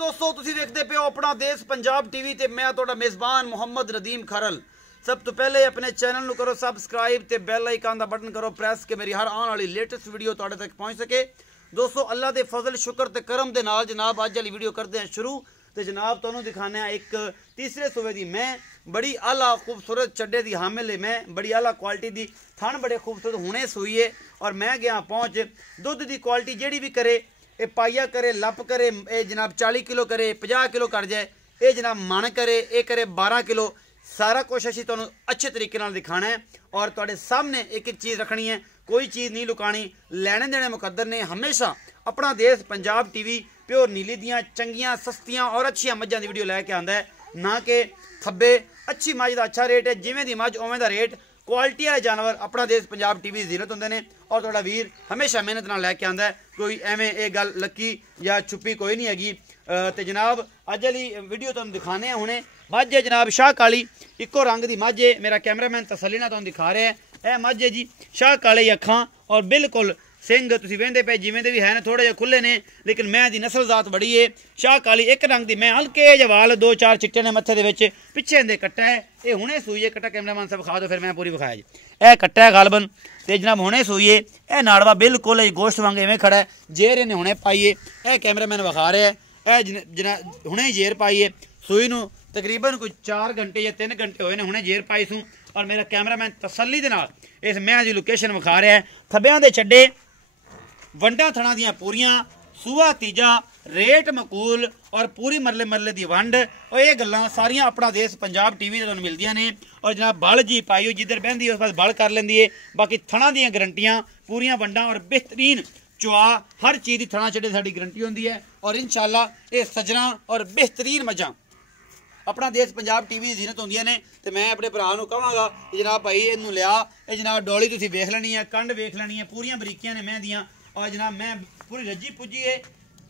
दोस्तों तुसीं देखते पे हो अपना देश पंजाब टीवी ते मैं तुहाडा मेज़बान मुहम्मद नदीम खरल। सब तो पहले अपने चैनल नूं करो सबसक्राइब ते बैल आइकन दा बटन करो प्रेस के मेरी हर आने वाली लेटेस्ट वीडियो तुहाडे तक पहुंच सके। दोस्तों अल्लाह दे फजल शुक्र ते करम दे नाल जनाब अज वाली वीडियो करते हैं शुरू। तो जनाब तुहानूं दिखाने एक तीसरे सूबे दी मैं बड़ी आला खूबसूरत चड्डे दी हामिल है। मैं बड़ी आला क्वालिटी दी थन बड़े खूबसूरत हुणे सूई है और मैं गया पहुँच दुध दी क्वालिटी जेड़ी भी करे ये पाइया करे लप करे ये जनाब 40 किलो करे 50 किलो कर जाए ये जनाब मन करे ये करे 12 किलो सारा कुछ असीं तुहानूं अच्छे तरीके नाल दिखाना है और तुहाडे सामने एक एक चीज़ रखनी है, कोई चीज़ नहीं लुकानी। लैने देने मुकद्दर ने हमेशा अपना देश पंजाब टीवी प्योर नीली दियाँ चंगियाँ सस्तियाँ और अच्छियाँ मझां दी वीडियो लैके आंदा है, ना कि खब्बे अच्छी मझ का अच्छा रेट है जिवें दी मझ उवें दा रेट। क्वालिटी वाले जानवर अपना देश पंजाब टीवी जीरत होंदे ने और तुहाडा वीर हमेशा मेहनत नाल लैके आंदा है, कोई एवें ये गल लक्की या छुपी कोई नहीं हैगी। तो जनाब अज वाली वीडियो तुहानूं दिखाने हैं हुणे मझ है जनाब शाह काली इक्को रंग की मझ है। मेरा कैमरामैन तसल्ली नाल तुहानूं दिखा रहा है यह मझ है जी शाह काले अखां और बिल्कुल सिंह तुसीं वेंदे पे जिवें दे भी है थोड़े जे खुले ने लेकिन मैं दी नस्ल जात बड़ी है। शाह काली एक रंग दी मैं हल्के जे वाल 2-4 चिट्टे ने मत्थे दे विच पिछे दे कट्टा है ये हुणे सूई है। कट्टा कैमरामैन साहब खा दो फिर मैं पूरी विखाया जी यह कट्टा है गालबन ते जनाब हुणे सूई है। यह नाड़वा बिल्कुल गोश्त वांग इवें खड़ा है जेर इन्हें हुणे पाई है यह कैमरामैन विखा रहा है यह जना हुणे ही जेर पाई है सूई नूं तकरीबन कोई 4 घंटे या 3 घंटे होए ने हुणे जेर पाई सूं और मेरा कैमरामैन तसल्ली दे नाल इस मैं दी लोकेशन विखा रहा है। थब्बियां दे छड्डे वंडा थणा दियां पूरियां सूआ तीजा रेट मकूल और पूरी मरले मरले दी वंड और ये गल्लां सारियां अपना देश पंजाब टीवी तुहानूं मिलदियां ने। और जनाब बल जी पाई हो जिधर बहंदी उस पास बल कर लेंदी है। बाकी थणा दियां गरंटियां पूरियां वंडा और बेहतरीन चुआ हर चीज़ की थणा छड्डे साडी गरंटी होंदी है और इंशाअल्लाह ये सजना और बेहतरीन मझां अपना देश पंजाब टीवी जीनत होंदियां ने। तो मैं अपने भरा नूं कहांगा कि जनाब भाई इनू लिया ये जनाब डोली तुसीं वेख लैनी है कंड वेख लैनी है पूरियां बरीकियां ने मैं दियां और जनाब मैं पूरी रजी पुजी है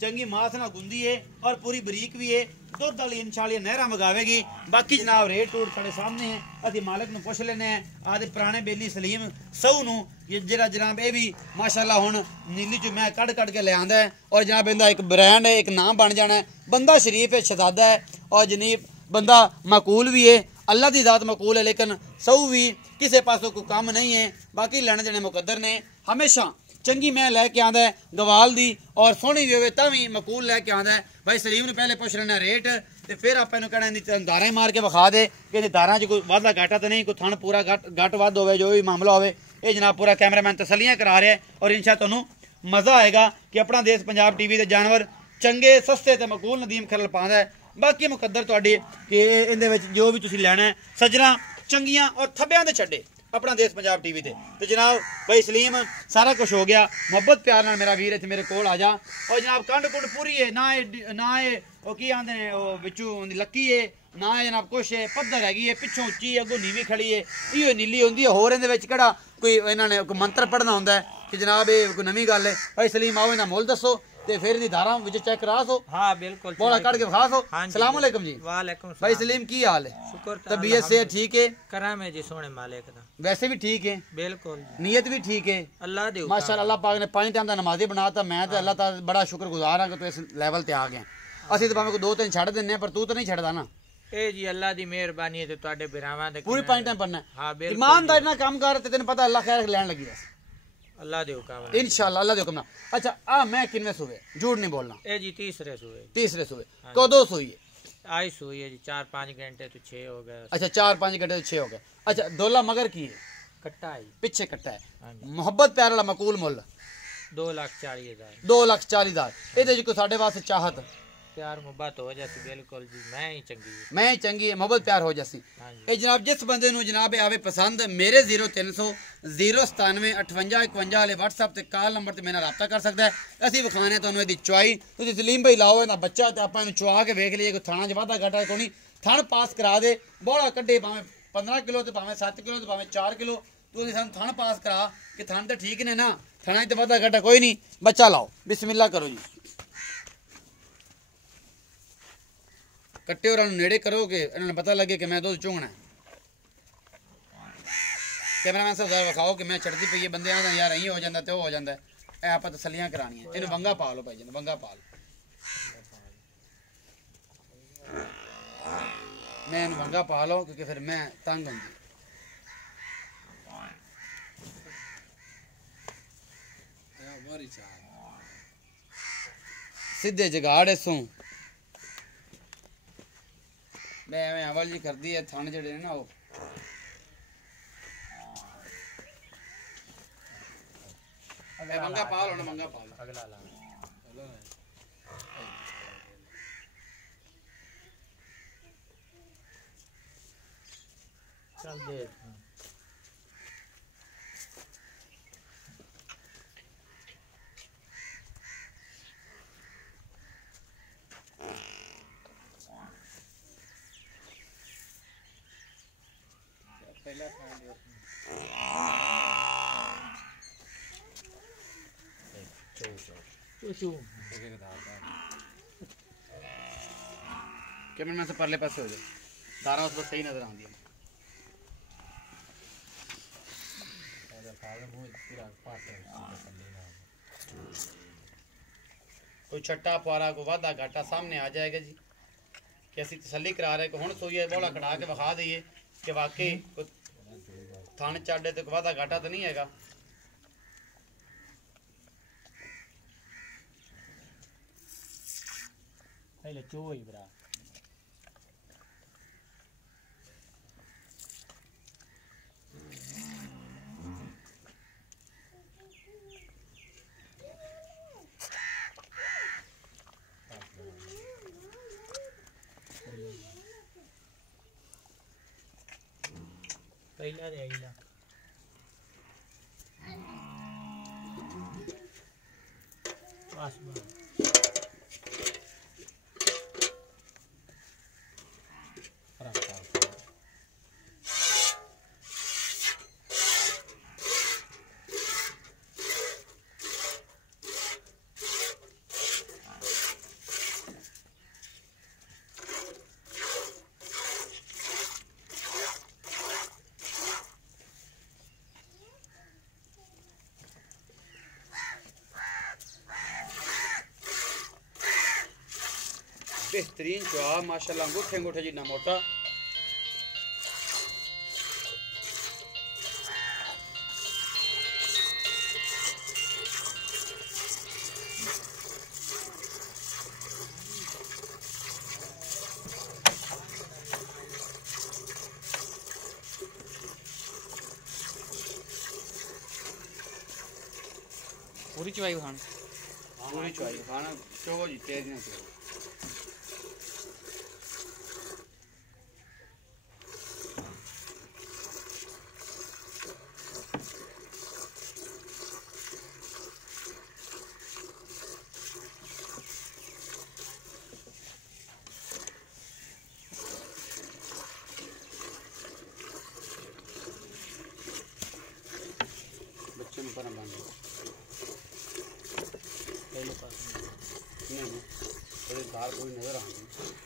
चंगी मास ना गुंदी है और पूरी बरीक भी है दुध वाली इंशाअल्लाह नहरा मंगावेगी। बाकी जनाब रेट टूट साढ़े सामने है अभी मालिक नूं पुछ लेने आदि पुराने बेली सलीम सऊ नूं जरा जनाब ये भी माशाअल्लाह हुण नीली चो मैं कड़ के ले आंदा है और जनाब इहदा एक ब्रांड है एक नाम बन जाना है। बंदा शरीफ है शहजादा है और जनीब बंदा मकूल भी है अल्लाह की ज़ात मकूल है लेकिन सऊ भी किसी पासों कोई काम नहीं है। बाकी लेने देने मुकद्दर ने हमेशा चंगी मैं लैके आंदा है गवाल दी और सोहनी भी होवे तां भी मकूल लैके आंदा है। भाई सलीम ने पहले पुछ लेना रेट तो फिर आप इन्हूं कहना इहदी दारां मार के विखा दे कि इहदी दारां च कोई वाधा घाटा तो नहीं कोई थण पूरा घट वध होवे जो भी मामला होवे ये जनाब पूरा कैमरामैन तसल्लियां करा रहा है और इंशाअल्लाह तुहानूं मज़ा आएगा कि अपना देश पंजाब टीवी के जानवर चंगे सस्ते ते मकूल नदीम खरल पांदा है। बाकी मुकद्दर तुहाडी कि इहदे विच जो भी तुसीं लैना है सजना चंगियां और थब्बियां दे छड्डे अपना देश पंजाब टीवी ते। तो जनाब भाई सलीम सारा कुछ हो गया मुहब्बत प्यार नाल मेरा वीर इत्थे मेरे कोल आ जा और जनाब कंड कुंड पूरी है ना ये वो की आंदे ने वो विचों लक्की है ना जनाब कुछ है पद्धर हैगी है पिछों उच्ची अगों नीवी खड़ी है इहो नीली होंदी है होर इहदे विच किहड़ा कोई इन्हां ने कोई मंत्र पढ़ना हुंदा है कि जनाब ये कोई नवीं गल है। भाई सलीम आओ इहदा मुल दसो ते फिर दी धारा विच चेक करा सो। हां बिल्कुल बोला कट के खा सो। अस्सलाम वालेकुम जी। वालेकुम सलाम। भाई सलीम की हाल है? शुक्र तबीयत से ठीक है? करम है जी सोने मालिक दा वैसे भी ठीक है बिल्कुल नीयत भी ठीक है अल्लाह दे माशाअल्लाह अल्लाह पाक ने 5 टाइम दा नमाजी बनाता मैं तो अल्लाह ताला बड़ा शुक्रगुजार हां कि तू इस लेवल ते आ गया। असि तो भावें को 2-3 छड़ दिन्ने पर तू तो नहीं छड़दा ना ए जी अल्लाह दी मेहरबानी है ते तुहाडे बिरावां दे पूरी 5 टाइम पढ़ना है। हां बिल्कुल ईमानदारी ना काम कर ते तेन पता अल्लाह खैर लैन लगी बस अल्लाह दे हुक्म इंशाअल्लाह अल्लाह दे हुक्म ना। अच्छा आ मैं किनवे सुबह झूठ नहीं बोलना ए जी तीसरे सुबह कदों सोई है? आई सोई है जी 4-5 घंटे तो 6 हो गए। अच्छा 4-5 घंटे तो 6 हो गए। अच्छा डोला मगर की है? कट्टा है पीछे कट्टा है मोहब्बत प्यार वाला मकूल मुल 2,40,000 2,40,000 ये कोई साढ़े वास्ते चाहत प्यार मोहब्बत हो जाती बिल्कुल जी मैं ही चंगी है मोहब्बत प्यार हो जासी। ये जनाब जिस बंदे नूं जनाब आवे पसंद मेरे 0300 097 58 51 वाले WhatsApp ते कॉल नंबर ते मेरे नाल राब्ता कर सकदा है। असीं विखाने तुहानूं इहदी चुआई तुसीं सलीम भाई लाओ इहदा बच्चा ते आपां इहनूं चुआ के वेख लईए कोई थाणा च वाधा घाटा कोई नहीं थण पास करा दे बोला कड्डे भावें 15 किलो ते भावें 7 किलो ते भावें 4 किलो तू सानूं थण पास करा कि थण तो ठीक ने ना थणा च वाधा घाटा कोई नहीं। बच्चा लाओ बिस्मिल्लाह करो जी कट्टे और नेड़े करो कि इन्होंने पता लगे कि मैं दुध चुंगना है। कैमरामैन साहब जरा विखाओ कि मैं चढ़ती पई है बंदे आंदा यार अहीं हो जाता तो हो जाता है आप तसलियां करानी है इन्हें वंगा पा लो भाई जी वंगा पा लो मैं वंगा पा लो क्योंकि फिर मैं तंग हूँ सीधे जगाड़ इसों मैं अवल जी कर दी है थाने जड़े ना वो मंगा पा लो ना मंगा पा लो अगला ला चल दे पहला कैमरे में से परले पासे हो जाए दारा उस पर सही नजर आती है कोई छट्टा पारा को वादा घाटा सामने आ जाएगा जी कि असं तसली करा रहे हूँ सोइए बोला कटा के विखा दईए कि वाकई थाने चाडे तो वादा घाटा तो नहीं है पहले चो ही बरा पहला दे आइला आसमान बेहतरीन चुहा माशाल्लाह अंगूठे अंगूठे जितना मोटा पूरी चवाई खान पूरी चुहाई खाना चोगो जी तेज ना चो पर पहले पास नहीं थोड़ी धार कोई नजर आती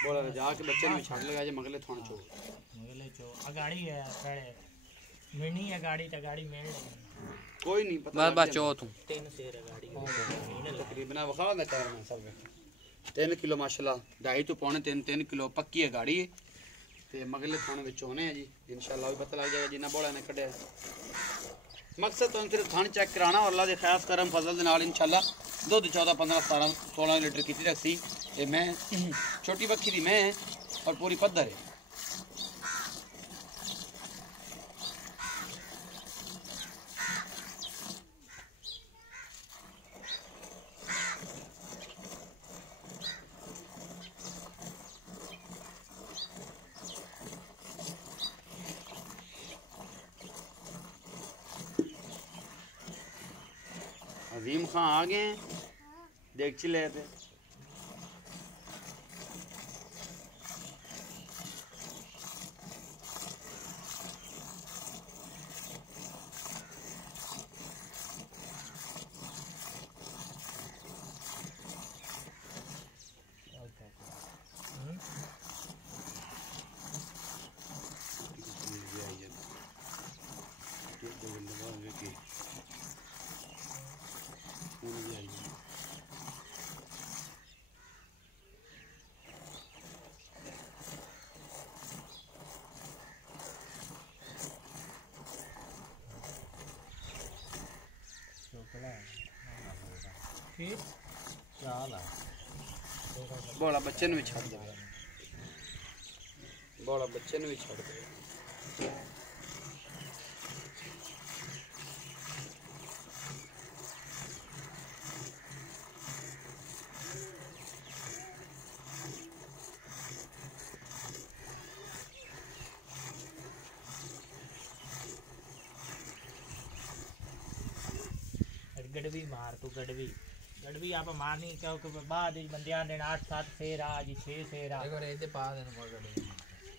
बोला जाके बच्चे ने छाड़ लगा जे मगले थोन चो मगले चो अगाड़ी है पहले मिनी है गाड़ी ता गाड़ी मेल कोई नहीं पता बस बस चो तू तीन शेर है गाड़ी तकरीबन वखा मैं कर रहा सब 3 किलो माशाल्लाह 2.5 तो पौने 3 किलो पक्की है गाड़ी ते मगले थाने विच होने हैं जी इंशाल्लाह भी पता लग जाएगा जिन्ना बोला ने कढ़े मकसद तो सिर्फ थान चेक कराना और अल्लाह दे खास करम फजल दे नाल इंशाल्लाह दूध 14 15 17 16 लीटर की रखी ते मैं छोटी बक्खी दी मैं और पूरी पद्धर है अजीम खां आ गए हैं देख चिले थे बोला बच्चे ने भी छड़ दे बोला बच्चे ने भी छड़ दे गड़वी मार तू गड़वी आप मारनी क्योंकि बाद बंदे आंदे 8-7 शेर आ जी 6 शेर आ एक इधर पा देन मोर गड्डी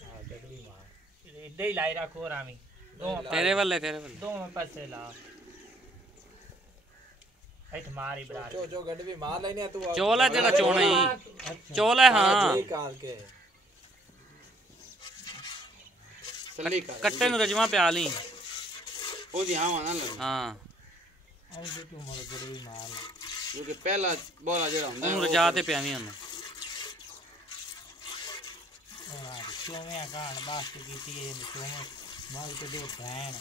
हां गड़वी मार इधर ही लाई रखो रामी तेरे वाले दो पासे ला हट मारी बराबर जो गड़वी मार लेने तू चोला जेड़ा चोना ही चोला हां काल के सल्ली कर कट्टे नु रजमा पे आली ओ जी हां ना लग हां और जो तू मोर गड़वी मार जो कि पहला बोला जेड़ा हुंदा ਉਹਨੂੰ ਰਜਾ ਤੇ ਪਿਆਵੀਂ ਉਹਨੇ हां चोमे कान बात कीती है चोमे मार के दे भैन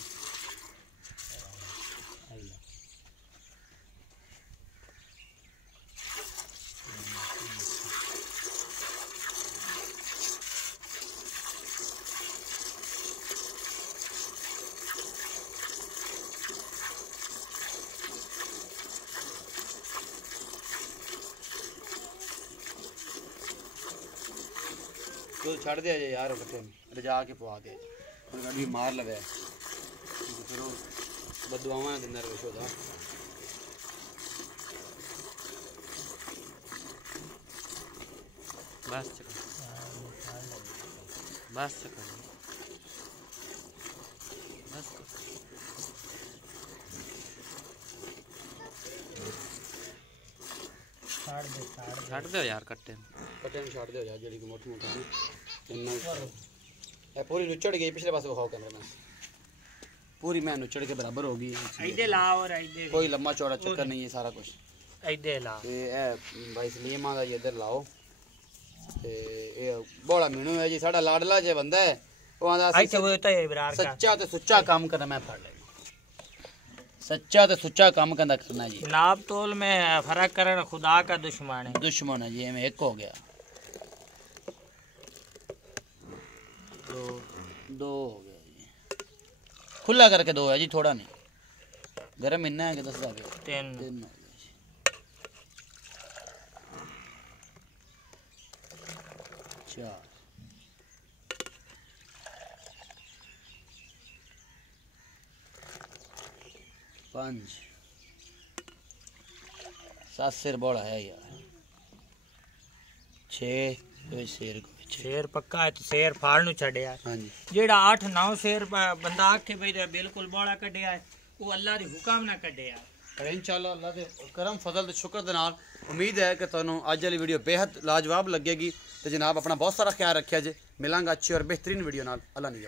आई तो छड़ दे यार कट्टे रजा के पवा दे और गाड़ी मार लवे फिर बदुआवां दे अंदर वेशो दा बस चल बस चल बस छड़ दे यार कट्टे कट्टे में छड़ दे यार जेडी मोटी मोटी इन्ना ए पूरी नुचड़ गई पिछले पासे बखाओ कैमरा में पूरी मैं नुचड़ के बराबर होगी इधर ला और इधर कोई लंबा चौड़ा चक्कर नहीं है सारा कुछ इधर ला ते ए भाई सलीमा दा इधर लाओ ते ए बड़ा मीनू है जी साडा लाडला जे बंदा है ओ आंदा अच्छा वो तो इब्रार का सच्चा ते सुच्चा काम करना मैं फड़ ले सच्चा ते सुच्चा काम करना जी नाप तोल में फर्क करना खुदा का दुश्मन है जी में एक हो गया तो 2 हो गया जी खुला करके 2 है जी थोड़ा नहीं गरम इन्ना है कि 10 आ गया 3 हो गया जी 4 5 7 शेर बड़ा है यार 6 शेर को शेर पक्का है तो शेर फाड़ नु छड़या हाँ जी जेड़ा 8-9 शेर बंदा आखे भाई बिल्कुल बड़ा कढ़िया है वो अल्लाह दे हुक्म ना कढ़िया पर इंशाल्लाह अल्लाह दे करम फजल ते शुक्र दे नाल उम्मीद है कि तुहानू अज वाली वीडियो बेहद लाजवाब लगेगी तो जनाब अपना बहुत सारा ख्याल रखिया जे मिलांगा अच्छी और बेहतरीन वीडियो नाल अल्लाह ने